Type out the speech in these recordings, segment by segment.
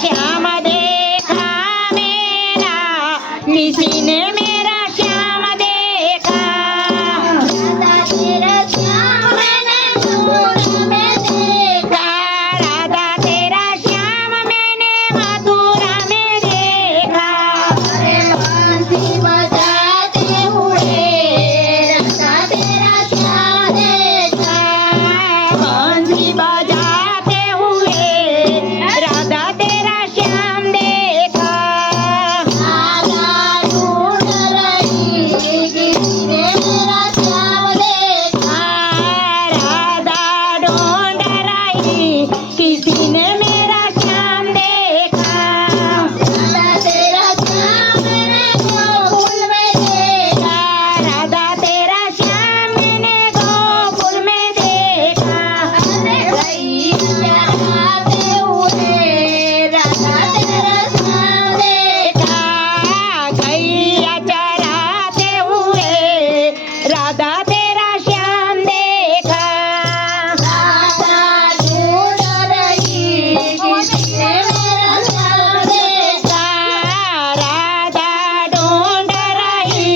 श्याम देखा मेरा किसी ने मेरा श्याम देखा राधा तेरा श्याम मैंने मथुरा में देखा राधा तेरा श्याम मैंने मथुरा में देखा अरे बांसुरी बजाते हुए राधा तेरा श्याम देखा बांसुरी बजाते हुए राधा तेरा श्याम देखा राधा ढूंढ रही किसी ने मेरा श्याम देखा राधा ढूंढ रही किसी ने मेरा श्याम देखा राधा तेरा श्याम मैंने गोकुल में देखा राधा तेरा श्याम मैंने गोकुल में देखा अरे गैया चराते हुए राधा तेरा श्याम देखा गैया चराते हुए राधा तेरा श्याम देखा राधा ढूंढ रही किसी ने मेरा श्याम देखा राधा ढूंढ रही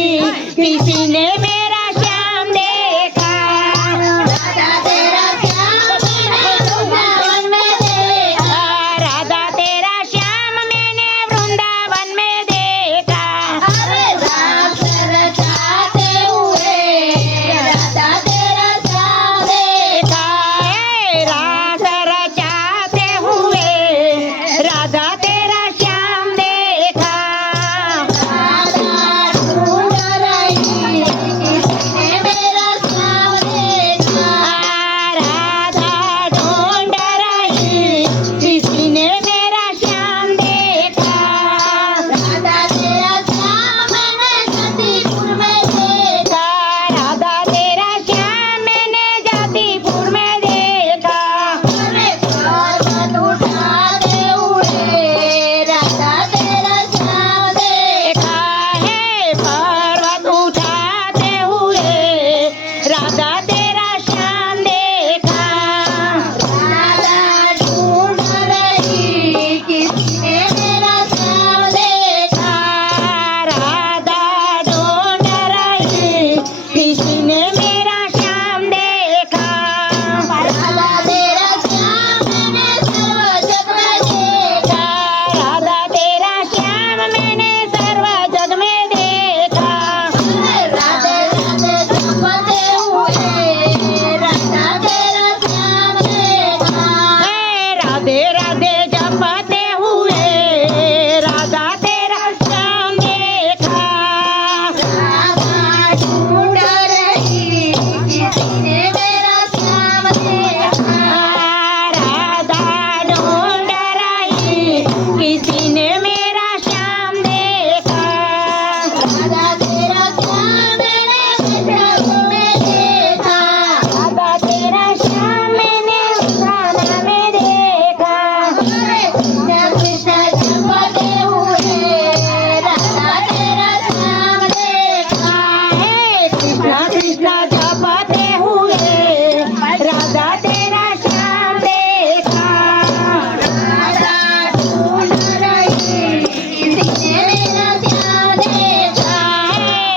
किसी ने मेरा श्याम देखा राधा तेरा श्याम मैंने वृंदावन में देखा राधा तेरा श्याम मैंने वृंदावन में देखा अरे रास रचाते हुए राधा तेरा श्याम देखा रास रचाते हुए राधा तेरा श्याम देखा राधा ढूंढ रही किसी ने मेरा श्याम देखा राधा ढूंढ रही किसी ने मेरा श्याम देखा राधा तेरा श्याम मैंने जातिपुर में देखा राधा तेरा श्याम मैंने जातिपुर में देखा अरे पर्वत उठाते हुए राधा तेरा श्याम देखा है पर्वत उठाते हुए राधा तेरा श्याम देखा राधा ढूंढ रही किसी ने मेरा श्याम देखा राधा ढूंढ रही किसी ने मेरा श्याम देखा राधा तेरा श्याम मैंने सर्व जग में देखा राधा तेरा श्याम मैंने सर्व जग में देखा राधे राधे जपते हुए राधा तेरा श्याम देखा राधे राधे जपते हुए राधा तेरा श्याम देखा राधा ढूंढ रही किसी ने मेरा श्याम देखा राधा ढूंढ रही किसी ने मेरा श्याम देखा राधा तेरा श्याम मैंने वृषभ में देखा राधा तेरा श्याम मैंने राधा में देखा अरे कृष्ण कृष्ण जपते हुए राधा तेरा श्याम देखा हे कृष्ण कृष्ण जपते हुए राधा तेरा श्याम देखा राधा ढूंढ रही किसी ने मेरा श्याम देखा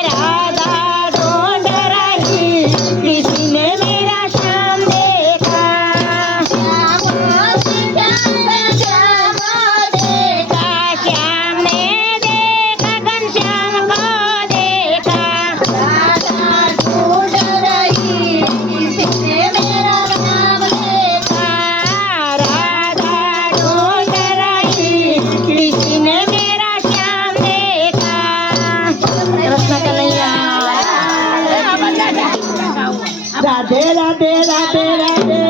राधा ढूंढ रही किसी ने मेरा श्याम देखा श्याम देखा श्याम ने देखा घनश्याम को देखा राधा ढूंढ रही किसी ने मेरा श्याम देखा राधा ढूंढ रही किसी ने मेरा श्याम देखा कृष्ण कन्हैया राधे राधे राधे राधे